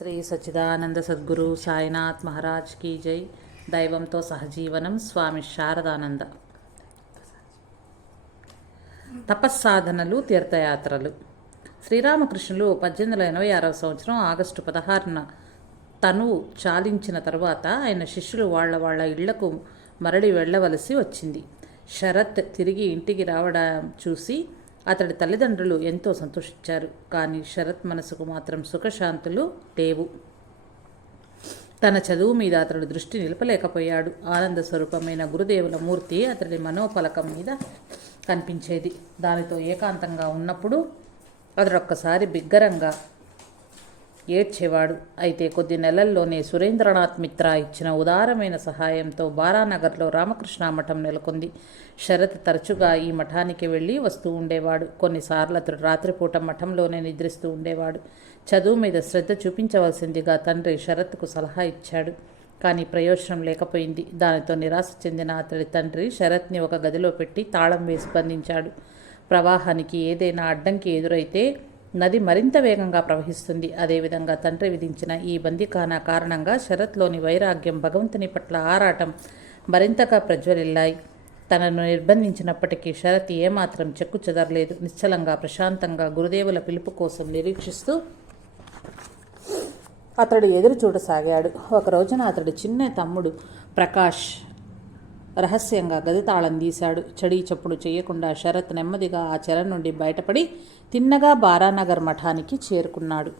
శ్రీ సచిదానంద సద్గురు సాయినాథ్ మహారాజ్ కీ జై. దైవంతో సహజీవనం స్వామి శారదానంద. తపస్సాధనలు తీర్థయాత్రలు. శ్రీరామకృష్ణులు పద్దెనిమిది వందల ఎనభై ఆరవ సంవత్సరం ఆగస్టు పదహారున తను చాలించిన తర్వాత ఆయన శిష్యులు వాళ్ళ వాళ్ళ ఇళ్ళకు మరలి వెళ్ళవలసి వచ్చింది. శరత్ తిరిగి ఇంటికి రావడం చూసి అతడి తల్లిదండ్రులు ఎంతో సంతోషించారు. కానీ శరత్ మనసుకు మాత్రం సుఖశాంతులు లేవు. తన చదువు మీద అతడు దృష్టి నిలపలేకపోయాడు. ఆనంద స్వరూపమైన గురుదేవుల మూర్తి అతడి మనోపలకం మీద కనిపించేది. దానితో ఏకాంతంగా ఉన్నప్పుడు అతడు ఒక్కసారి బిగ్గరంగా ఏడ్చేవాడు. అయితే కొద్ది నెలల్లోనే సురేంద్రనాథ్ మిత్ర ఇచ్చిన ఉదారమైన సహాయంతో బారానగర్లో రామకృష్ణ మఠం నెలకొంది. శరత్ తరచుగా ఈ మఠానికి వెళ్ళి వస్తూ ఉండేవాడు. కొన్నిసార్లు అతడు రాత్రిపూట మఠంలోనే నిద్రిస్తూ ఉండేవాడు. చదువు మీద శ్రద్ధ చూపించవలసిందిగా తండ్రి శరత్కు సలహా ఇచ్చాడు. కానీ ప్రయోజనం లేకపోయింది. దానితో నిరాశ చెందిన అతడి తండ్రి శరత్ని ఒక గదిలో పెట్టి తాళం వేసి బంధించాడు. ప్రవాహానికి ఏదైనా అడ్డంకి ఎదురైతే నది మరింత వేగంగా ప్రవహిస్తుంది. అదేవిధంగా తండ్రి విధించిన ఈ బందికాన కారణంగా శరత్లోని వైరాగ్యం భగవంతుని పట్ల ఆరాటం మరింతగా ప్రజ్వలిల్లాయి. తనను నిర్బంధించినప్పటికీ శరత్ ఏమాత్రం చెక్కు చెదరలేదు. నిశ్చలంగా ప్రశాంతంగా గురుదేవుల పిలుపు కోసం నిరీక్షిస్తూ అతడు ఎదురు చూడసాగాడు ఒక రోజున అతడు చిన్న తమ్ముడు ప్రకాష్ రహస్యంగా గది తాళం తీశాడు చడి చప్పుడు చేయకుండా శరత్ నెమ్మదిగా ఆ చెర నుండి బయటపడి తిన్నగా బారానగర్ మఠానికి చేరుకున్నాడు.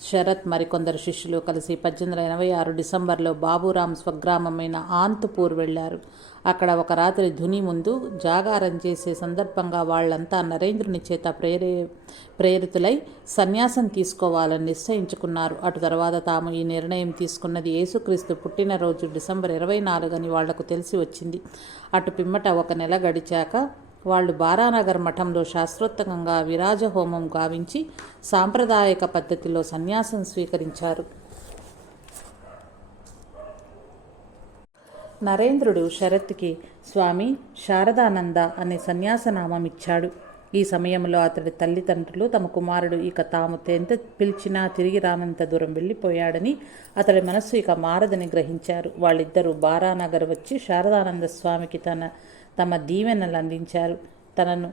శరత్ మరికొందరు శిష్యులు కలిసి పద్దెనిమిది వందల ఎనభై ఆరు డిసెంబర్లో బాబురాం స్వగ్రామమైన ఆంతుపూర్ వెళ్ళారు అక్కడ ఒక రాత్రి ధుని ముందు జాగారం చేసే సందర్భంగా వాళ్ళంతా నరేంద్రుని చేత ప్రేరే ప్రేరితులై సన్యాసం తీసుకోవాలని నిశ్చయించుకున్నారు. అటు తర్వాత తాము ఈ నిర్ణయం తీసుకున్నది యేసుక్రీస్తు పుట్టినరోజు డిసెంబర్ ఇరవై నాలుగని వాళ్ళకు తెలిసి వచ్చింది. అటు పిమ్మట ఒక నెల గడిచాక వాళ్ళు బారానగర్ మఠంలో శాస్త్రోత్తకంగా విరాజ హోమం గావించి సాంప్రదాయక పద్ధతిలో సన్యాసం స్వీకరించారు. నరేంద్రుడు శరత్కి స్వామి శారదానంద అనే సన్యాసనామం ఇచ్చాడు ఈ సమయంలో అతడి తల్లిదండ్రులు తమ కుమారుడు ఇక తాము ఎంత పిలిచినా తిరిగి రానంత దూరం వెళ్ళిపోయాడని అతడి మనస్సు ఇక మారదని గ్రహించారు. వాళ్ళిద్దరూ బారానగర్ వచ్చి శారదానంద స్వామికి తన తమ దీవెనలు అందించారు. తనను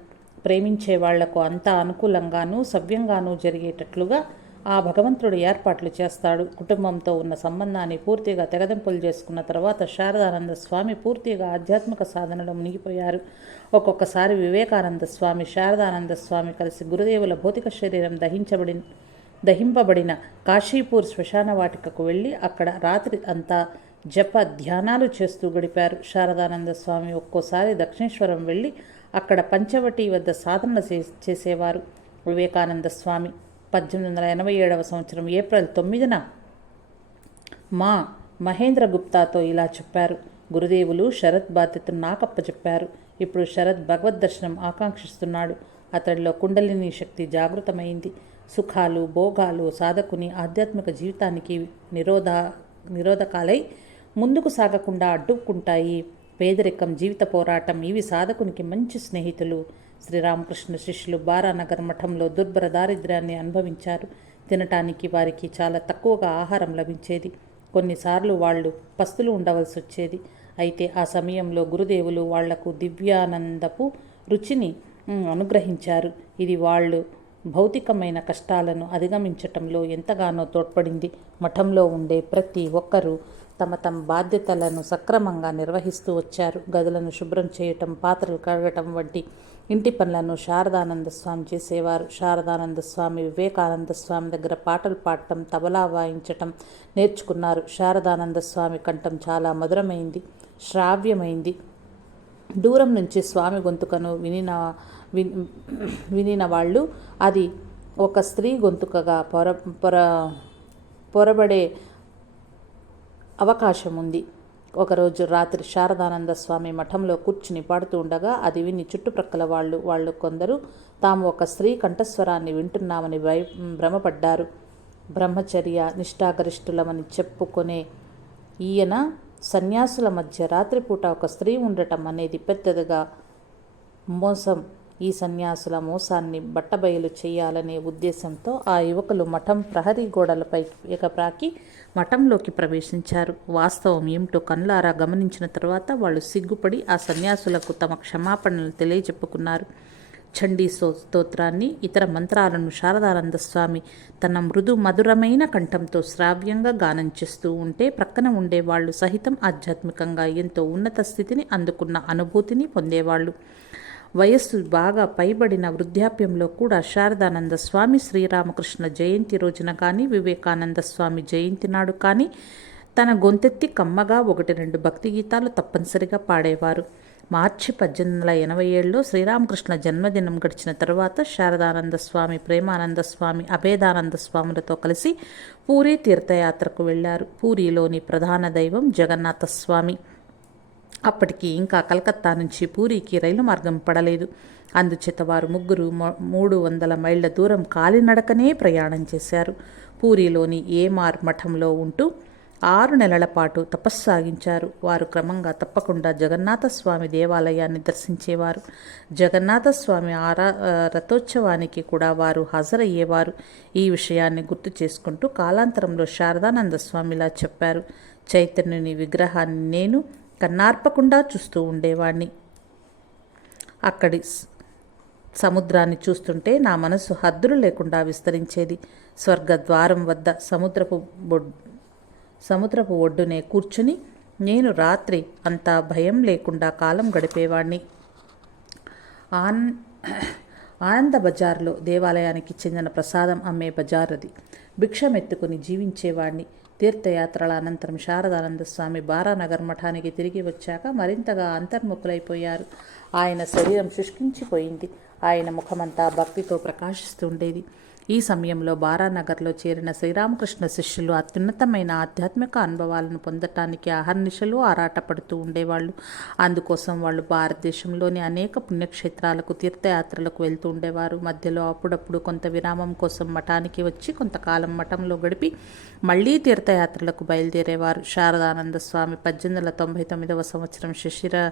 ప్రేమించే వాళ్ళకు అంతా అనుకూలంగానూ సవ్యంగానూ జరిగేటట్లుగా ఆ భగవంతుడు ఏర్పాట్లు చేస్తాడు. కుటుంబంతో ఉన్న సంబంధాన్ని పూర్తిగా తెగదెంపులు చేసుకున్న తర్వాత శారదానంద స్వామి పూర్తిగా ఆధ్యాత్మిక సాధనలో మునిగిపోయారు. ఒక్కొక్కసారి వివేకానంద స్వామి శారదానంద స్వామి కలిసి గురుదేవుల భౌతిక శరీరం దహించబడి దహింపబడిన కాశీపూర్ శ్మశాన వాటికకు వెళ్ళి అక్కడ రాత్రి అంతా జప ధ్యానాలు చేస్తూ గడిపారు. శారదానంద స్వామి ఒక్కోసారి దక్షిణేశ్వరం వెళ్ళి అక్కడ పంచవటి వద్ద సాధన చేసేవారు. వివేకానంద స్వామి పద్దెనిమిది వందల ఎనభై ఏడవ సంవత్సరం ఏప్రిల్ తొమ్మిదిన మా మహేంద్ర గుప్తాతో ఇలా చెప్పారు. గురుదేవులు శరత్ బాధ్యతను నాకప్పచెప్పారు ఇప్పుడు శరత్ భగవద్ దర్శనం ఆకాంక్షిస్తున్నాడు. అతడిలో కుండలిని శక్తి జాగృతమైంది. సుఖాలు భోగాలు సాధకుని ఆధ్యాత్మిక జీవితానికి నిరోధ నిరోధకాలై ముందుకు సాగకుండా అడ్డుకుంటాయి పేదరికం జీవిత పోరాటం ఇవి సాధకునికి మంచి స్నేహితులు. శ్రీరామకృష్ణ శిష్యులు బారానగర్ మఠంలో దుర్భర దారిద్ర్యాన్ని అనుభవించారు. తినటానికి వారికి చాలా తక్కువగా ఆహారం లభించేది. కొన్నిసార్లు వాళ్ళు పస్తులు ఉండవలసి వచ్చేది. అయితే ఆ సమయంలో గురుదేవులు వాళ్ళకు దివ్యానందపు రుచిని అనుగ్రహించారు. ఇది వాళ్ళు భౌతికమైన కష్టాలను అధిగమించటంలో ఎంతగానో తోడ్పడింది. మఠంలో ఉండే ప్రతి ఒక్కరూ తమ తమ బాధ్యతలను సక్రమంగా నిర్వహిస్తూ వచ్చారు. గదులను శుభ్రం చేయటం పాత్రలు కడగటం వంటి ఇంటి పనులను శారదానంద స్వామి చేసేవారు. శారదానంద స్వామి వివేకానంద స్వామి దగ్గర పాటలు పాడటం తబలా వాయించటం నేర్చుకున్నారు. శారదానంద స్వామి కంఠం చాలా మధురమైంది శ్రావ్యమైంది. దూరం నుంచి స్వామి గొంతుకను వినిన వినిన వాళ్ళు అది ఒక స్త్రీ గొంతుకగా పొర పొర పొరబడే అవకాశం ఉంది ఒకరోజు రాత్రి శారదానంద స్వామి మఠంలో కూర్చుని పాడుతూ ఉండగా అది విని చుట్టుప్రక్కల వాళ్ళు వాళ్ళు కొందరు తాము ఒక స్త్రీ కంఠస్వరాన్ని వింటున్నామని భయ భ్రమపడ్డారు. బ్రహ్మచర్య నిష్ఠాగరిష్ఠులమని చెప్పుకునే ఈయన సన్యాసుల మధ్య రాత్రిపూట ఒక స్త్రీ ఉండటం అనేది పెద్దదిగా మోసం ఈ సన్యాసుల మోసాన్ని బట్టబయలు చేయాలనే ఉద్దేశంతో ఆ యువకులు మఠం ప్రహరీ గోడలపై ఎగప్రాకి మఠంలోకి ప్రవేశించారు. వాస్తవం ఏమిటో కన్లారా గమనించిన తర్వాత వాళ్ళు సిగ్గుపడి ఆ సన్యాసులకు తమ క్షమాపణలు తెలియజెప్పుకున్నారు. చండీ సో స్తోత్రాన్ని ఇతర మంత్రాలను శారదానంద స్వామి తన మృదు మధురమైన కంఠంతో శ్రావ్యంగా గానం చేస్తూ ఉంటే ప్రక్కన ఉండే వాళ్ళు సహితం ఆధ్యాత్మికంగా ఎంతో ఉన్నత స్థితిని అందుకున్న అనుభూతిని పొందేవాళ్ళు. వయస్సు బాగా పైబడిన వృద్ధాప్యంలో కూడా శారదానంద స్వామి శ్రీరామకృష్ణ జయంతి రోజున కానీ వివేకానంద స్వామి జయంతి నాడు కానీ తన గొంతెత్తి కమ్మగా ఒకటి రెండు భక్తి గీతాలు తప్పనిసరిగా పాడేవారు. మార్చి పద్దెనిమిది వందల ఎనభై ఏడులో శ్రీరామకృష్ణ జన్మదినం గడిచిన తర్వాత శారదానంద స్వామి ప్రేమానంద స్వామి అభేదానంద స్వాములతో కలిసి పూరి తీర్థయాత్రకు వెళ్ళారు. పూరిలోని ప్రధాన దైవం జగన్నాథ స్వామి. అప్పటికి ఇంకా కలకత్తా నుంచి పూరికి రైలు మార్గం పడలేదు. అందుచేత వారు ముగ్గురు మూడు వందల మైళ్ళ దూరం కాలినడకనే ప్రయాణం చేశారు. పూరిలోని ఏమార్ మఠంలో ఉంటూ ఆరు నెలల పాటు తపస్సాగించారు. వారు క్రమంగా తప్పకుండా జగన్నాథస్వామి దేవాలయాన్ని దర్శించేవారు. జగన్నాథస్వామి ఆరా రథోత్సవానికి కూడా వారు హాజరయ్యేవారు. ఈ విషయాన్ని గుర్తు చేసుకుంటూ కాలాంతరంలో శారదానంద స్వామిలా చెప్పారు. చైతన్యుని విగ్రహాన్ని నేను కన్నార్పకుండా చూస్తూ ఉండేవాణ్ణి. అక్కడి సముద్రాన్ని చూస్తుంటే నా మనసు హద్దులు లేకుండా విస్తరించేది. స్వర్గద్వారం వద్ద సముద్రపు సముద్రపు ఒడ్డునే కూర్చుని నేను రాత్రి అంతా భయం లేకుండా కాలం గడిపేవాణ్ణి. ఆన్ ఆనంద బజార్లో దేవాలయానికి చెందిన ప్రసాదం అమ్మే బజార్ అది భిక్షమెత్తుకుని జీవించేవాణ్ణి. తీర్థయాత్రల అనంతరం శారదానంద స్వామి బారానగర్ మఠానికి తిరిగి వచ్చాక మరింతగా అంతర్ముఖులైపోయారు. ఆయన శరీరం శుష్కించిపోయింది. ఆయన ముఖమంతా భక్తితో ప్రకాశిస్తుండేది ఈ సమయంలో బారానగర్లో చేరిన శ్రీరామకృష్ణ శిష్యులు అత్యున్నతమైన ఆధ్యాత్మిక అనుభవాలను పొందటానికి అహర్నిశలు ఆరాటపడుతూ ఉండేవాళ్ళు. అందుకోసం వాళ్ళు భారతదేశంలోని అనేక పుణ్యక్షేత్రాలకు తీర్థయాత్రలకు వెళ్తూ ఉండేవారు. మధ్యలో అప్పుడప్పుడు కొంత విరామం కోసం మఠానికి వచ్చి కొంతకాలం మఠంలో గడిపి మళ్ళీ తీర్థయాత్రలకు బయలుదేరేవారు. శారదానంద స్వామి పద్దెనిమిది వందల తొంభై తొమ్మిదవ సంవత్సరం శిశిర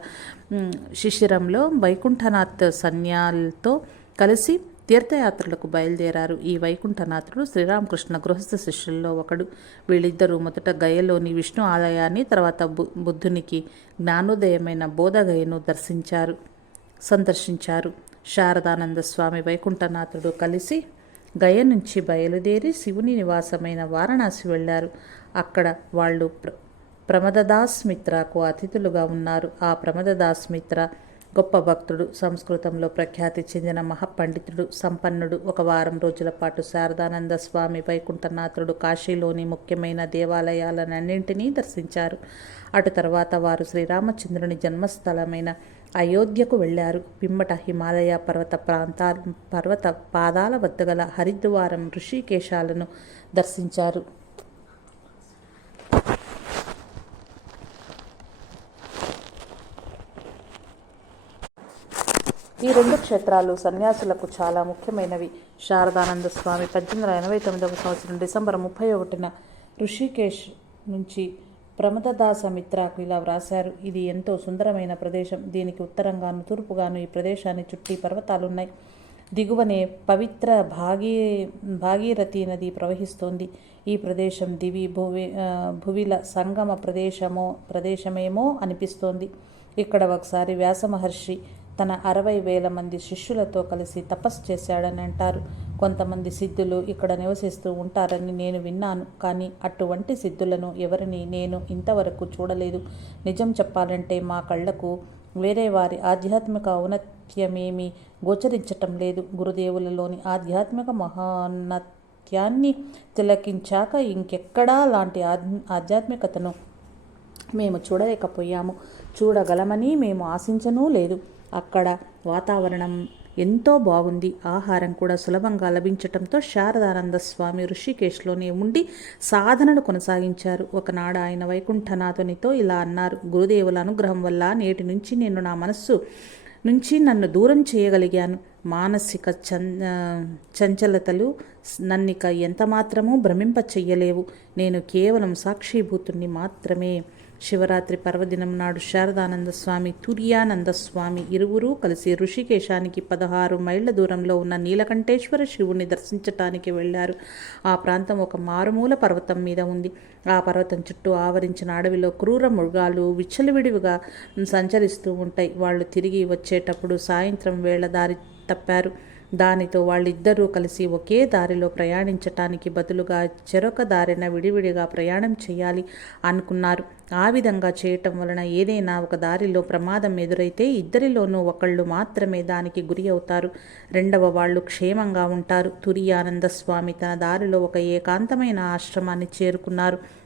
శిశిరంలో వైకుంఠనాథ్ సన్యాలతో కలిసి తీర్థయాత్రలకు బయలుదేరారు. ఈ వైకుంఠనాథుడు శ్రీరామకృష్ణ గృహస్థ శిష్యుల్లో ఒకడు. వీళ్ళిద్దరూ మొదట గయలోని విష్ణు ఆలయాన్ని తర్వాత బు బుద్ధునికి జ్ఞానోదయమైన బోధగయను దర్శించారు సందర్శించారు. శారదానంద స్వామి వైకుంఠనాథుడు కలిసి గయ నుంచి బయలుదేరి శివుని నివాసమైన వారణాసి వెళ్ళారు. అక్కడ వాళ్ళు ప్ర ప్రమదదాస్ మిత్రకు అతిథులుగా ఉన్నారు. ఆ ప్రమదదాస్ మిత్ర గొప్ప భక్తుడు సంస్కృతంలో ప్రఖ్యాతి చెందిన మహాపండితుడు సంపన్నుడు. ఒక వారం రోజుల పాటు శారదానంద స్వామి వైకుంఠనాథుడు కాశీలోని ముఖ్యమైన దేవాలయాలన్నింటినీ దర్శించారు. అటు తర్వాత వారు శ్రీరామచంద్రుని జన్మస్థలమైన అయోధ్యకు వెళ్ళారు. పిమ్మట హిమాలయ పర్వత ప్రాంతాల పర్వత పాదాల వద్ద గల హరిద్వారం ఋషికేశాలను దర్శించారు. ఈ రెండు క్షేత్రాలు సన్యాసులకు చాలా ముఖ్యమైనవి. శారదానంద స్వామి పద్దెనిమిది వందల ఎనభై తొమ్మిదవ సంవత్సరం డిసెంబర్ ముప్పై ఒకటిన ఋషికేశ్ నుంచి ప్రమదదాస మిత్రాకు ఇలా వ్రాశారు. ఇది ఎంతో సుందరమైన ప్రదేశం. దీనికి ఉత్తరంగాను తూర్పుగాను ఈ ప్రదేశాన్ని చుట్టి పర్వతాలున్నాయి. దిగువనే పవిత్ర భాగీ భాగీరథి నది ప్రవహిస్తోంది. ఈ ప్రదేశం దివి భువి భువిల సంగమ ప్రదేశమో ప్రదేశమేమో అనిపిస్తోంది. ఇక్కడ ఒకసారి వ్యాసమహర్షి తన అరవై వేల మంది శిష్యులతో కలిసి తపస్సు చేశాడని అంటారు. కొంతమంది సిద్ధులు ఇక్కడ నివసిస్తూ ఉంటారని నేను విన్నాను కానీ అటువంటి సిద్ధులను ఎవరిని నేను ఇంతవరకు చూడలేదు. నిజం చెప్పాలంటే మా కళ్ళకు వేరే వారి ఆధ్యాత్మిక ఔన్నత్యమేమీ గోచరించటం లేదు. గురుదేవులలోని ఆధ్యాత్మిక మహాన్నత్యాన్ని తిలకించాక ఇంకెక్కడా లాంటి ఆధ్యాత్మికతను మేము చూడలేకపోయాము. చూడగలమని మేము ఆశించనూ లేదు. అక్కడ వాతావరణం ఎంతో బాగుంది. ఆహారం కూడా సులభంగా లభించటంతో శారదానంద స్వామి ఋషికేశ్లోనే ఉండి సాధనను కొనసాగించారు. ఒకనాడు ఆయన వైకుంఠనాథునితో ఇలా అన్నారు గురుదేవుల అనుగ్రహం వల్ల నేటి నుంచి నేను నా మనస్సు నుంచి నన్ను దూరం చేయగలిగాను. మానసిక చం చంచలతలు నన్నిక ఎంతమాత్రమూ భ్రమింప చెయ్యలేవు నేను కేవలం సాక్షిభూతుణ్ణి మాత్రమే శివరాత్రి పర్వదినం నాడు శారదానంద స్వామి తుర్యానంద స్వామి ఇరువురూ కలిసి ఋషికేశానికి పదహారు మైళ్ళ దూరంలో ఉన్న నీలకంఠేశ్వర శివుణ్ణి దర్శించటానికి వెళ్ళారు. ఆ ప్రాంతం ఒక మారుమూల పర్వతం మీద ఉంది. ఆ పర్వతం చుట్టూ ఆవరించిన అడవిలో క్రూర మృగాలు విచ్చలవిడివిగా సంచరిస్తూ ఉంటాయి. వాళ్ళు తిరిగి వచ్చేటప్పుడు సాయంత్రం వేళ దారి తప్పారు. దానితో వాళ్ళిద్దరూ కలిసి ఒకే దారిలో ప్రయాణించటానికి బదులుగా చెరొక దారిన విడివిడిగా ప్రయాణం చేయాలి అనుకున్నారు. ఆ విధంగా చేయటం వలన ఏదైనా ఒక దారిలో ప్రమాదం ఎదురైతే ఇద్దరిలోనూ ఒకళ్ళు మాత్రమే దానికి గురి అవుతారు. రెండవ వాళ్ళు క్షేమంగా ఉంటారు. తురియానంద స్వామి తన దారిలో ఒక ఏకాంతమైన ఆశ్రమాన్ని చేరుకున్నారు.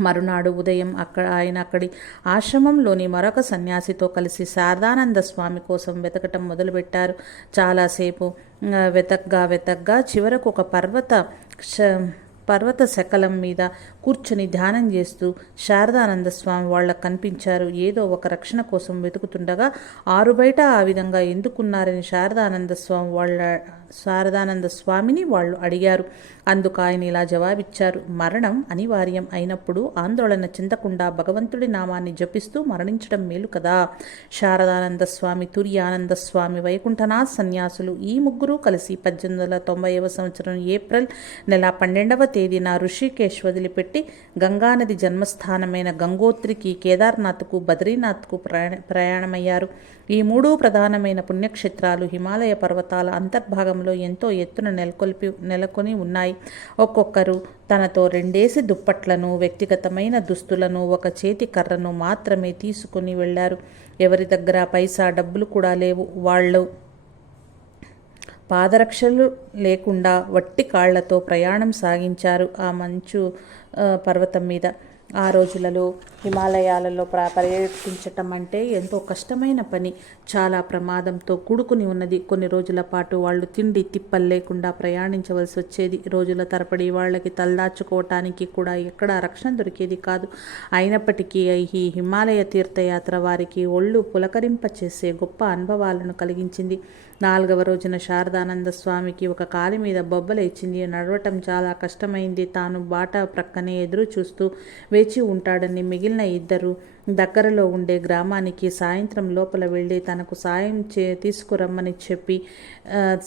మరునాడు ఉదయం అక్కడ ఆయన అక్కడి ఆశ్రమంలోని మరొక సన్యాసితో కలిసి శారదానంద స్వామి కోసం వెతకటం మొదలుపెట్టారు. చాలాసేపు వెతగ్గా వెతగ్గా చివరకు ఒక పర్వత పర్వత శకలం మీద కూర్చుని ధ్యానం చేస్తూ శారదానంద స్వామి వాళ్ళకు కనిపించారు. ఏదో ఒక రక్షణ కోసం వెతుకుతుండగా ఆరు బయట ఆ విధంగా ఎందుకున్నారని శారదానంద స్వామి వాళ్ళ శారదానంద స్వామిని వాళ్ళు అడిగారు. అందుకు ఆయన ఇలా జవాబిచ్చారు. మరణం అనివార్యం అయినప్పుడు ఆందోళన చెందకుండా భగవంతుడి నామాన్ని జపిస్తూ మరణించడం మేలు కదా? శారదానంద స్వామి తుర్యానంద స్వామి వైకుంఠనాథ్ సన్యాసులు ఈ ముగ్గురు కలిసి పద్దెనిమిది వందల తొంభైవ సంవత్సరం ఏప్రిల్ నెల పన్నెండవ తేదీన ఋషికేశ్ వదిలిపెట్టి గంగానది జన్మస్థానమైన గంగోత్రికి కేదార్నాథ్కు బద్రీనాథ్కు ప్రయాణ ప్రయాణమయ్యారు. ఈ మూడు ప్రధానమైన పుణ్యక్షేత్రాలు హిమాలయ పర్వతాల అంతర్భాగంలో ఎంతో ఎత్తున నెలకొల్పి నెలకొని ఉన్నాయి. ఒక్కొక్కరు తనతో రెండేసి దుప్పట్లను వ్యక్తిగతమైన దుస్తులను ఒక చేతి కర్రను మాత్రమే తీసుకుని వెళ్ళారు. ఎవరి దగ్గర పైసా డబ్బులు కూడా లేవు. వాళ్ళు పాదరక్షలు లేకుండా వట్టి కాళ్ళతో ప్రయాణం సాగించారు. ఆ మంచు పర్వతం మీద. ఆ రోజులలో హిమాలయాలలో పర్యటించటం అంటే ఎంతో కష్టమైన పని. చాలా ప్రమాదంతో కూడుకుని ఉన్నది. కొన్ని రోజుల పాటు వాళ్ళు తిండి తిప్పలు లేకుండా ప్రయాణించవలసి వచ్చేది. రోజుల తరపడి వాళ్ళకి తలదాచుకోవటానికి కూడా ఎక్కడా రక్షణ దొరికేది కాదు. అయినప్పటికీ ఈ హిమాలయ తీర్థయాత్ర వారికి ఒళ్ళు పులకరింప చేసే గొప్ప అనుభవాలను కలిగించింది. నాలుగవ రోజున శారదానంద స్వామికి ఒక కాలి మీద బొబ్బలు ఇచ్చింది. నడవటం చాలా కష్టమైంది. తాను బాట ప్రక్కనే ఎదురు చూస్తూ వేచి ఉంటాడని మిగిలిన ఇద్దరు దగ్గరలో ఉండే గ్రామానికి సాయంత్రం లోపల వెళ్ళి తనకు సాయం చే తీసుకురమ్మని చెప్పి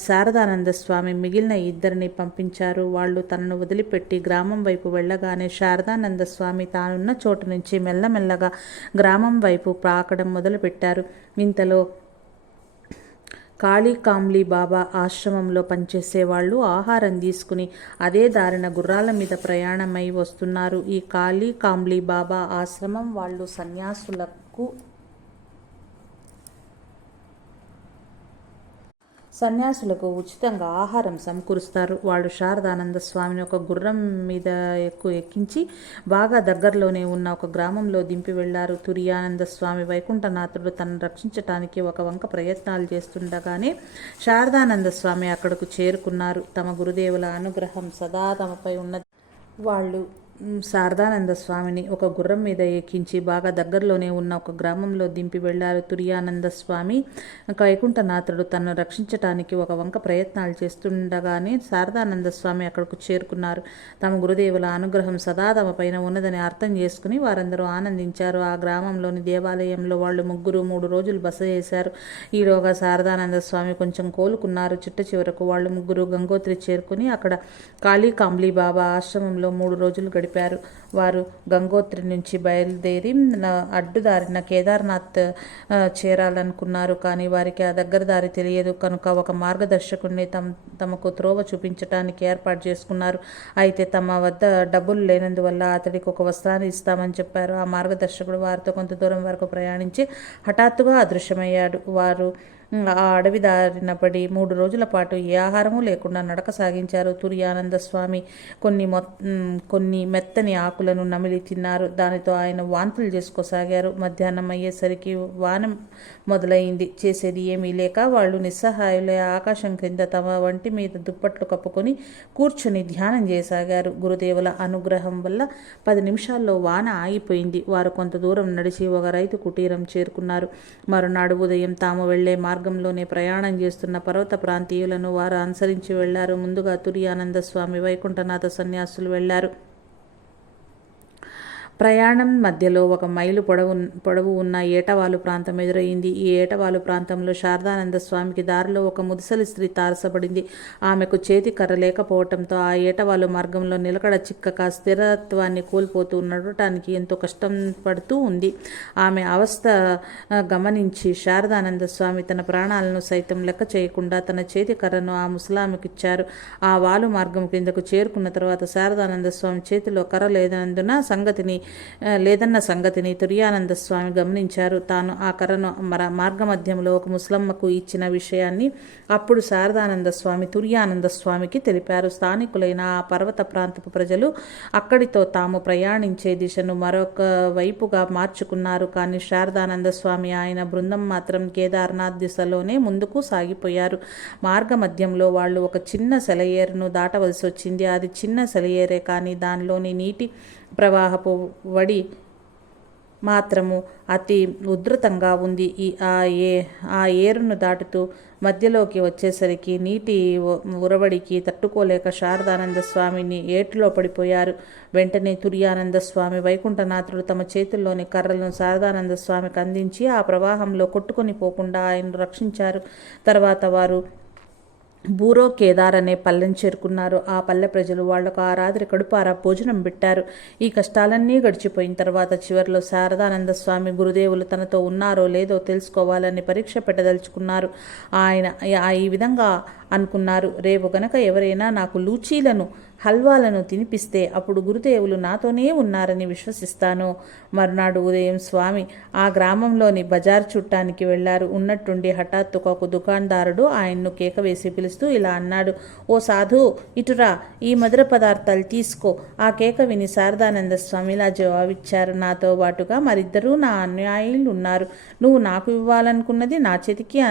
శారదానంద స్వామి మిగిలిన ఇద్దరిని పంపించారు. వాళ్ళు తనను వదిలిపెట్టి గ్రామం వైపు వెళ్ళగానే శారదానంద స్వామి తానున్న చోటు నుంచి మెల్లమెల్లగా గ్రామం వైపు ప్రాకడం మొదలుపెట్టారు. ఇంతలో కాళీ కామ్లీ బాబా ఆశ్రమంలో పనిచేసే వాళ్ళు ఆహారం తీసుకుని అదే దారిన గుర్రాల మీద ప్రయాణమై వస్తున్నారు. ఈ కాళీ కామ్లీ బాబా ఆశ్రమం వాళ్ళు సన్యాసులకు సన్యాసులకు ఉచితంగా ఆహారం సమకూరుస్తారు. వాళ్ళు శారదానంద స్వామిని ఒక గుర్రం మీద ఎక్కువ ఎక్కించి బాగా దగ్గరలోనే ఉన్న ఒక గ్రామంలో దింపి వెళ్ళారు. తురియానంద స్వామి వైకుంఠనాథుడు తనను రక్షించటానికి ఒక వంక ప్రయత్నాలు చేస్తుండగానే శారదానంద స్వామి అక్కడకు చేరుకున్నారు. తమ గురుదేవుల అనుగ్రహం సదా తమపై ఉన్నది. వాళ్ళు శారదానంద స్వామిని ఒక గుర్రం మీద ఎక్కించి బాగా దగ్గరలోనే ఉన్న ఒక గ్రామంలో దింపి వెళ్ళారు తురియానంద స్వామి. వైకుంఠనాథుడు తనను రక్షించటానికి ఒక వంక ప్రయత్నాలు చేస్తుండగానే శారదానంద స్వామి అక్కడకు చేరుకున్నారు. తమ గురుదేవుల అనుగ్రహం సదా తమ పైన ఉన్నదని అర్థం చేసుకుని వారందరూ ఆనందించారు. ఆ గ్రామంలోని దేవాలయంలో వాళ్ళు ముగ్గురు మూడు రోజులు బస చేశారు. ఈలోగా శారదానంద స్వామి కొంచెం కోలుకున్నారు. చిట్ట చివరకు వాళ్ళు ముగ్గురు గంగోత్రి చేరుకుని అక్కడ కాళీ కాంబ్లీ బాబా ఆశ్రమంలో మూడు రోజులు గడి గడిపారు వారు గంగోత్రి నుంచి బయలుదేరి అడ్డుదారిన కేదార్నాథ్ చేరాలనుకున్నారు. కానీ వారికి ఆ దగ్గర దారి తెలియదు. కనుక ఒక మార్గదర్శకుడిని తమ తమకు త్రోవ చూపించడానికి ఏర్పాటు చేసుకున్నారు. అయితే తమ వద్ద డబ్బులు లేనందువల్ల అతడికి ఒక వస్త్రాన్ని ఇస్తామని చెప్పారు. ఆ మార్గదర్శకుడు వారితో కొంత దూరం వరకు ప్రయాణించి హఠాత్తుగా అదృశ్యమయ్యాడు. వారు ఆ అడవి దారిన పడి మూడు రోజుల పాటు ఏ ఆహారము లేకుండా నడక సాగించారు తుర్యానంద స్వామి. కొన్ని మొ కొన్ని మెత్తని ఆకులను నమిలి తిన్నారు. దానితో ఆయన వాంతులు చేసుకోసాగారు. మధ్యాహ్నం అయ్యేసరికి వానం మొదలైంది. చేసేది ఏమీ లేక వాళ్ళు నిస్సహాయులే ఆకాశం కింద తమ వంటి మీద దుప్పట్లు కప్పుకొని కూర్చుని ధ్యానం చేసాగారు గురుదేవుల అనుగ్రహం వల్ల పది నిమిషాల్లో వాన ఆగిపోయింది. వారు కొంత దూరం నడిచి ఒక రైతు కుటీరం చేరుకున్నారు. మరునాడు ఉదయం తాము వెళ్ళే మార్గంలోనే ప్రయాణం చేస్తున్న పర్వత ప్రాంతీయులను వారు అనుసరించి వెళ్ళారు. ముందుగా తురియానంద స్వామి వైకుంఠనాథ సన్యాసులు వెళ్ళారు. ప్రయాణం మధ్యలో ఒక మైలు పొడవు పొడవు ఉన్న ఏటవాలు ప్రాంతం ఎదురయింది. ఈ ఏటవాలు ప్రాంతంలో శారదానంద స్వామికి దారిలో ఒక ముదుసలి స్త్రీ తారసపడింది. ఆమెకు చేతి కర్ర లేకపోవటంతో ఆ ఏటవాలు మార్గంలో నిలకడ చిక్కక స్థిరత్వాన్ని కోల్పోతూ నడవటానికి ఎంతో కష్టం పడుతూ ఉంది. ఆమె అవస్థ గమనించి శారదానంద స్వామి తన ప్రాణాలను సైతం లెక్క చేయకుండా తన చేతి కర్రను ఆ ముసలామెకిచ్చారు. ఆ వాలు మార్గం క్రిందకు చేరుకున్న తర్వాత శారదానంద స్వామి చేతిలో కర్ర లేదన్నందున సంగతిని లేదన్న సంగతిని తుర్యానంద స్వామి గమనించారు. తాను ఆ కర్రను మర మార్గమధ్యంలో ఒక ముసలమ్మకు ఇచ్చిన విషయాన్ని అప్పుడు శారదానంద స్వామి తుర్యానంద స్వామికి తెలిపారు. స్థానికులైన ఆ పర్వత ప్రాంతపు ప్రజలు అక్కడితో తాము ప్రయాణించే దిశను మరొక వైపుగా మార్చుకున్నారు. కానీ శారదానంద స్వామి ఆయన బృందం మాత్రం కేదార్నాథ్ దిశలోనే ముందుకు సాగిపోయారు. మార్గ మధ్యంలో వాళ్ళు ఒక చిన్న సెలయేరును దాటవలసి వచ్చింది అది చిన్న సెలయేరే కానీ దానిలోని నీటి ప్రవాహపు వడి మాత్రము అతి ఉధృతంగా ఉంది. ఈ ఆ ఏ ఆ ఏరును దాటుతూ మధ్యలోకి వచ్చేసరికి నీటి ఉరవడికి తట్టుకోలేక శారదానంద స్వామిని ఏటిలో పడిపోయారు. వెంటనే తుర్యానంద స్వామి వైకుంఠనాథుడు తమ చేతుల్లోని కర్రలను శారదానంద స్వామికి అందించి ఆ ప్రవాహంలో కొట్టుకొని పోకుండా ఆయనను రక్షించారు. తర్వాత వారు బూరో కేదార్ అనే పల్లెని చేరుకున్నారు. ఆ పల్లె ప్రజలు వాళ్ళకు ఆ రాత్రి కడుపారా భోజనం పెట్టారు. ఈ కష్టాలన్నీ గడిచిపోయిన తర్వాత చివరిలో శారదానంద స్వామి గురుదేవులు తనతో ఉన్నారో లేదో తెలుసుకోవాలని పరీక్ష పెట్టదలుచుకున్నారు. ఆయన ఆ- ఈ విధంగా అనుకున్నారు. రేపు గనక ఎవరైనా నాకు లూచీలను హల్వాలను తినిపిస్తే అప్పుడు గురుదేవులు నాతోనే ఉన్నారని విశ్వసిస్తాను. మరునాడు ఉదయం స్వామి ఆ గ్రామంలోని బజార్ చుట్టానికి వెళ్ళారు. ఉన్నట్టుండి హఠాత్తుగా ఒక దుకాణదారుడు ఆయన్ను కేక వేసి పిలుస్తూ ఇలా అన్నాడు ఓ సాధు ఇటురా ఈ మధుర పదార్థాలు తీసుకో. ఆ కేక విని శారదానంద స్వామి ఇలా జవాబిచ్చారు. నాతో పాటుగా మరిద్దరూ నా అన్యాయులు ఉన్నారు నువ్వు నాకు ఇవ్వాలనుకున్నది నా చేతికి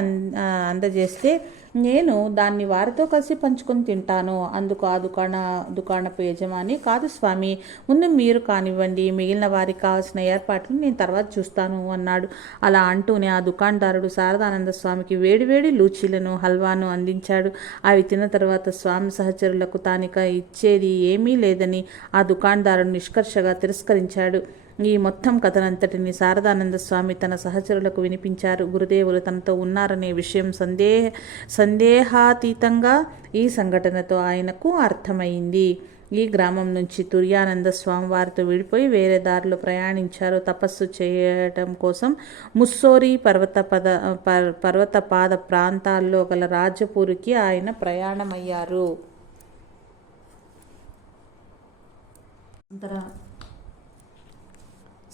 అందజేస్తే నేను దాన్ని వారితో కలిసి పంచుకొని తింటాను. అందుకు ఆ దుకాణ దుకాణపు యజమాని కాదు స్వామి ముందు మీరు కానివ్వండి మిగిలిన వారికి కావాల్సిన ఏర్పాట్లు నేను తర్వాత చూస్తాను అన్నాడు. అలా అంటూనే ఆ దుకాణదారుడు శారదానంద స్వామికి వేడివేడి లూచీలను హల్వాను అందించాడు. అవి తిన్న తర్వాత స్వామి సహచరులకు తానిక ఇచ్చేది ఏమీ లేదని ఆ దుకాణదారుడు నిష్కర్షగా తిరస్కరించాడు. ఈ మొత్తం కథనంతటిని శారదానంద స్వామి తన సహచరులకు వినిపించారు. గురుదేవులు తనతో ఉన్నారనే విషయం సందేహ సందేహాతీతంగా ఈ సంఘటనతో ఆయనకు అర్థమైంది. ఈ గ్రామం నుంచి తుర్యానంద స్వామి వారితో విడిపోయి వేరే దారిలో ప్రయాణించారు. తపస్సు చేయటం కోసం ముస్సోరి పర్వత పద పర్వత పర్వతపాద ప్రాంతాల్లో గల రాజపూరికి ఆయన ప్రయాణమయ్యారు. అంతరా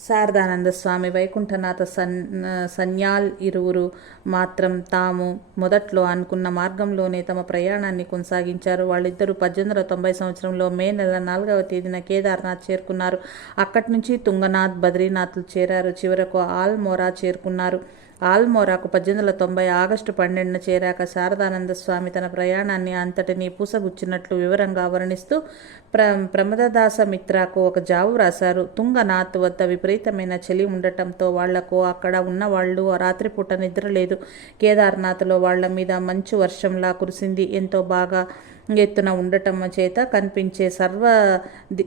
శారదానంద స్వామి వైకుంఠనాథ సన్ సన్యాల్ ఇరువురు మాత్రం తాము మొదట్లో అనుకున్న మార్గంలోనే తమ ప్రయాణాన్ని కొనసాగించారు. వాళ్ళిద్దరూ పద్దెనిమిది వందల తొంభై సంవత్సరంలో మే నెల నాలుగవ తేదీన కేదార్నాథ్ చేరుకున్నారు. అక్కడి నుంచి తుంగనాథ్ బద్రీనాథ్లు చేరారు. చివరకు ఆల్మోరా చేరుకున్నారు. ఆల్మోరాకు పద్దెనిమిది వందల తొంభై ఆగస్టు పన్నెండున చేరాక శారదానంద స్వామి తన ప్రయాణాన్ని అంతటిని పూసగుచ్చినట్లు వివరంగా వర్ణిస్తూ ప్ర ప్రమదదాస మిత్రకు ఒక జావు రాశారు. తుంగనాథ్ వద్ద విపరీతమైన చలి ఉండటంతో వాళ్ళకు అక్కడ ఉన్న వాళ్ళు రాత్రిపూట నిద్ర లేదు. కేదార్నాథ్లో వాళ్ళ మీద మంచు వర్షంలా కురిసింది. ఎంతో బాగా ఎత్తున ఉండటం చేత కనిపించే సర్వ ది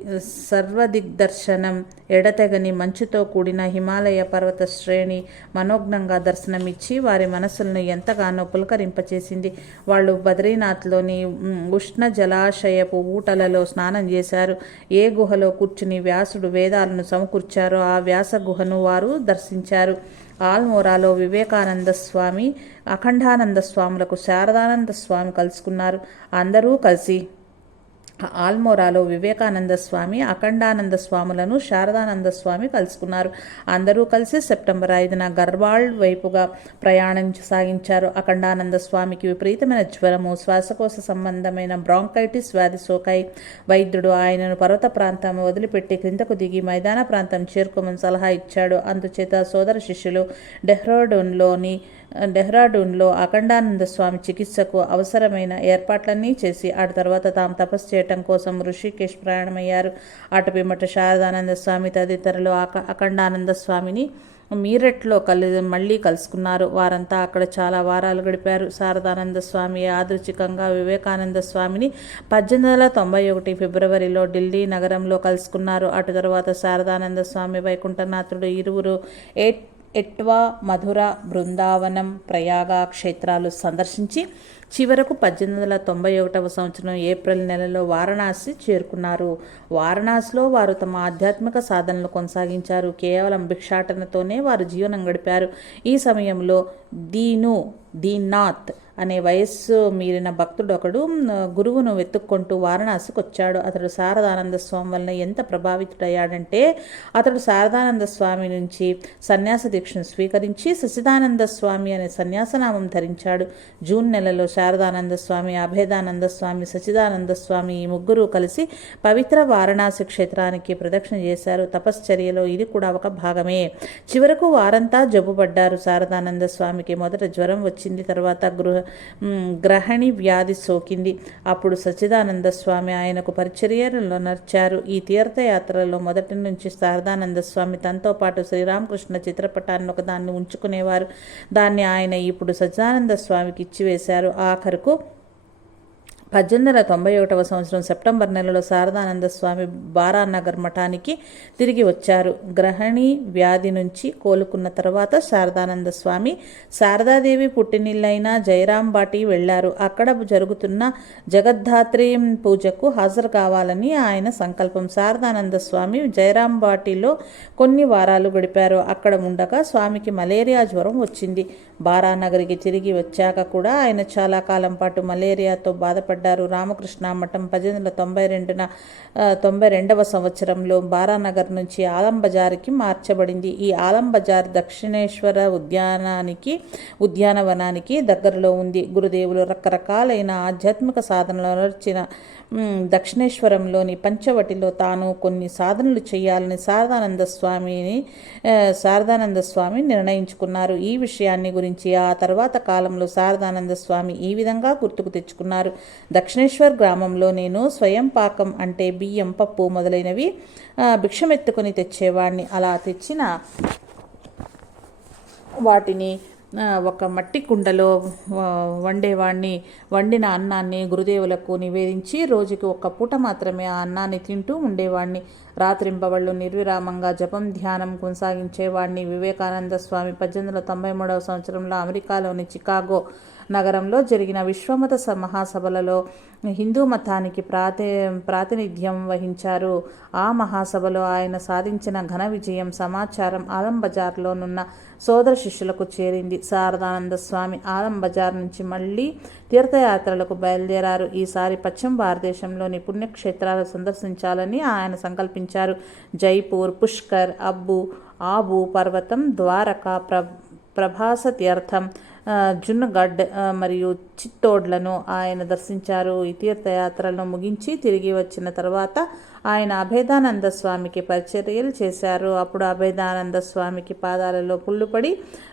సర్వదిగ్దర్శనం ఎడతెగని మంచుతో కూడిన హిమాలయ పర్వత శ్రేణి మనోజ్ఞంగా దర్శనమిచ్చి వారి మనసులను ఎంతగానో పులకరింపచేసింది. వాళ్ళు బద్రీనాథ్లోని ఉష్ణ జలాశయపు ఊటలలో స్నానం చేశారు. ఏ గుహలో కూర్చుని వ్యాసుడు వేదాలను సమకూర్చారో ఆ వ్యాస గుహను వారు దర్శించారు. ఆల్మోరాలో వివేకానంద స్వామి అఖండానంద స్వాములకు శారదానంద స్వామి కలుసుకున్నారు. అందరూ కలిసి ఆల్మోరాలో వివేకానంద స్వామి అఖండానంద స్వాములను శారదానంద స్వామి కలుసుకున్నారు. అందరూ కలిసి సెప్టెంబర్ ఐదున గర్వాల్ వైపుగా ప్రయాణం సాగించారు. అఖండానంద స్వామికి విపరీతమైన జ్వరము శ్వాసకోశ సంబంధమైన బ్రాంకైటిస్ వ్యాధి సోకాయి. వైద్యుడు ఆయనను పర్వత ప్రాంతం వదిలిపెట్టి క్రిందకు దిగి మైదాన ప్రాంతం చేరుకోమని సలహా ఇచ్చాడు. అందుచేత సోదర శిష్యులు డెహ్రాడూన్లోని డెహ్రాడూన్లో అఖండానంద స్వామి చికిత్సకు అవసరమైన ఏర్పాట్లన్నీ చేసి ఆ తర్వాత తాము తపస్సు చేయటం కోసం ఋషికేశ్ ప్రయాణమయ్యారు. అటు శారదానంద స్వామి తదితరులు అఖ అఖండానంద స్వామిని మీరట్లో కలి మళ్ళీ కలుసుకున్నారు. వారంతా అక్కడ చాలా వారాలు గడిపారు. శారదానంద స్వామి యాదృచ్ఛికంగా వివేకానంద స్వామిని పద్దెనిమిది వందల తొంభై ఒకటి ఫిబ్రవరిలో ఢిల్లీ నగరంలో కలుసుకున్నారు. అటు తర్వాత శారదానంద స్వామి వైకుంఠనాథుడు ఇరువురు ఎయిట్ ఎట్వా మధుర బృందావనం ప్రయాగ క్షేత్రాలు సందర్శించి చివరకు పద్దెనిమిది వందల తొంభై ఒకటవ సంవత్సరం ఏప్రిల్ నెలలో వారణాసి చేరుకున్నారు. వారణాసిలో వారు తమ ఆధ్యాత్మిక సాధనలు కొనసాగించారు. కేవలం భిక్షాటనతోనే వారు జీవనం గడిపారు. ఈ సమయంలో దీను దీనాథ్ అనే వయస్సు మీరిన భక్తుడు ఒకడు గురువును వెతుక్కుంటూ వారణాసికి వచ్చాడు. అతడు శారదానంద స్వామి వలన ఎంత ప్రభావితుడయ్యాడంటే అతడు శారదానంద స్వామి నుంచి సన్యాస దీక్షను స్వీకరించి సచిదానంద స్వామి అనే సన్యాసనామం ధరించాడు. జూన్ నెలలో శారదానంద స్వామి అభేదానంద స్వామి సచిదానంద స్వామి ఈ ముగ్గురు కలిసి పవిత్ర వారణాసి క్షేత్రానికి ప్రదక్షిణ చేశారు. తపశ్చర్యలో ఇది కూడా ఒక భాగమే. చివరకు వారంతా జబ్బుపడ్డారు శారదానంద స్వామి. ఆమెకి మొదట జ్వరం వచ్చింది తర్వాత గృహ గ్రహణి వ్యాధి సోకింది. అప్పుడు సచ్చిదానంద స్వామి ఆయనకు పరిచర్యలో నడిచారు. ఈ తీర్థయాత్రలో మొదటి నుంచి శారదానంద స్వామి తనతో పాటు శ్రీరామకృష్ణ చిత్రపటాన్ని ఒకదాన్ని ఉంచుకునేవారు. దాన్ని ఆయన ఇప్పుడు సచ్చిదానంద స్వామికి ఇచ్చివేశారు. ఆఖరుకు పద్దెనిమిది వందల తొంభై ఒకటవ సంవత్సరం సెప్టెంబర్ నెలలో శారదానంద స్వామి బారానగర్ మఠానికి తిరిగి వచ్చారు. గ్రహణి వ్యాధి నుంచి కోలుకున్న తర్వాత శారదానంద స్వామి శారదాదేవి పుట్టినిల్లైన జయరాంబాటి వెళ్ళారు అక్కడ జరుగుతున్న జగద్ధాత్రి పూజకు హాజరు కావాలని ఆయన సంకల్పం. శారదానంద స్వామి జయరాంబాటిలో కొన్ని వారాలు గడిపారు. అక్కడ ఉండగా స్వామికి మలేరియా జ్వరం వచ్చింది. బారానగర్కి తిరిగి వచ్చాక కూడా ఆయన చాలా కాలం పాటు మలేరియాతో బాధపడ్డారు. రామకృష్ణ మఠం పద్దెనిమిది వందల తొంభై రెండున తొంభై రెండవ సంవత్సరంలో బారానగర్ నుంచి ఆలం బజార్కి మార్చబడింది. ఈ ఆలం బజార్ దక్షిణేశ్వర ఉద్యానానికి ఉద్యానవనానికి దగ్గరలో ఉంది. గురుదేవులు రకరకాలైన ఆధ్యాత్మిక సాధనలు నడిచిన దక్షిణేశ్వరంలోని పంచవటిలో తాను కొన్ని సాధనలు చేయాలని శారదానంద స్వామిని శారదానంద స్వామి నిర్ణయించుకున్నారు. ఈ విషయాన్ని గురించి ఆ తర్వాత కాలంలో శారదానంద స్వామి ఈ విధంగా గుర్తుకు తెచ్చుకున్నారు. దక్షిణేశ్వర్ గ్రామంలో నేను స్వయం పాకం అంటే బియ్యం పప్పు మొదలైనవి భిక్షమెత్తుకొని తెచ్చేవాడిని అలా తెచ్చిన వాటిని ఒక మట్టి కుండలో వండేవాడిని వండిన అన్నాన్ని గురుదేవులకు నివేదించి రోజుకి ఒక్క పూట మాత్రమే ఆ అన్నాన్ని తింటూ ఉండేవాడిని రాత్రింపవళ్ళు నిర్విరామంగా జపం ధ్యానం కొనసాగించేవాడిని వివేకానంద స్వామి పద్దెనిమిది వందల తొంభై మూడవ సంవత్సరంలో అమెరికాలోని చికాగో. నగరంలో జరిగిన విశ్వమత మహాసభలలో హిందూ మతానికి ప్రాతి ప్రాతినిధ్యం వహించారు. ఆ మహాసభలో ఆయన సాధించిన ఘన విజయం సమాచారం ఆలం బజార్లోనున్న సోదర శిష్యులకు చేరింది. శారదానంద స్వామి ఆలం బజార్ నుంచి మళ్ళీ తీర్థయాత్రలకు బయలుదేరారు. ఈసారి పశ్చిమ భారతదేశంలోని పుణ్యక్షేత్రాలు సందర్శించాలని ఆయన సంకల్పించారు. జైపూర్ పుష్కర్ అబ్బు ఆబు పర్వతం ద్వారక ప్ర ప్రభాస తీర్థం జున్నగడ్ మరియు చిత్తోడ్లను ఆయన దర్శించారు. ఈ తీర్థయాత్రలను ముగించి తిరిగి వచ్చిన తర్వాత ఆయన అభేదానంద స్వామికి పరిచర్యలు చేశారు. అప్పుడు అభేదానంద స్వామికి పాదాలలో పుల్లుపడి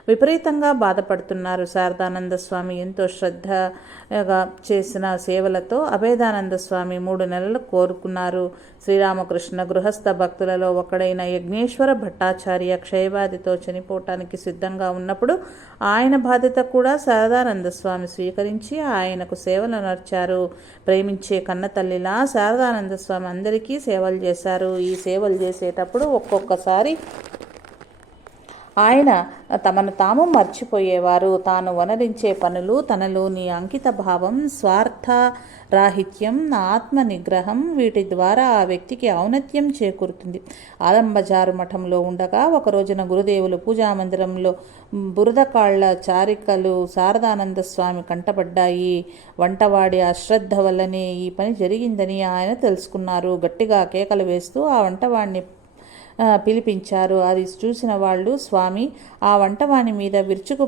విపరీతంగా బాధపడుతున్నారు. శారదానంద స్వామి ఎంతో శ్రద్ధగా చేసిన సేవలతో అభేదానంద స్వామి మూడు నెలలు కోరుకున్నారు. శ్రీరామకృష్ణ గృహస్థ భక్తులలో ఒకడైన యజ్ఞేశ్వర భట్టాచార్య క్షయవ్యాధితో చనిపోవటానికి సిద్ధంగా ఉన్నప్పుడు ఆయన బాధ్యత కూడా శారదానంద స్వామి స్వీకరించి ఆయనకు సేవలు నడిచారు. ప్రేమించే కన్నతల్లిలా శారదానంద స్వామి అందరికీ సేవలు చేశారు. ఈ సేవలు చేసేటప్పుడు ఒక్కొక్కసారి ఆయన తమను తాము మర్చిపోయేవారు. తాను వనరించే పనులు తనలోని అంకిత భావం స్వార్థ రాహిత్యం ఆత్మ నిగ్రహం వీటి ద్వారా ఆ వ్యక్తికి ఔన్నత్యం చేకూరుతుంది. ఆలంబజారు మఠంలో ఉండగా ఒక రోజున గురుదేవులు పూజామందిరంలో బురదకాళ్ళ చారికలు శారదానంద స్వామి కంటపడ్డాయి. వంటవాడి అశ్రద్ధ వల్లనే ఈ పని జరిగిందని ఆయన తెలుసుకున్నారు. గట్టిగా కేకలు వేస్తూ ఆ వంటవాడిని పిలిపించారు. అది చూసిన వాళ్ళు స్వామి ఆ వంటవాణి మీద విరుచుకు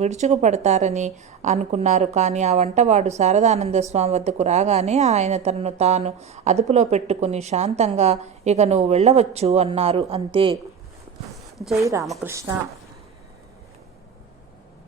విరుచుకుపడతారని అనుకున్నారు. కానీ ఆ వంటవాడు శారదానంద స్వామి వద్దకు రాగానే ఆయన తనను తాను అదుపులో పెట్టుకుని శాంతంగా ఇక నువ్వు వెళ్ళవచ్చు అన్నారు. అంతే. జై రామకృష్ణ.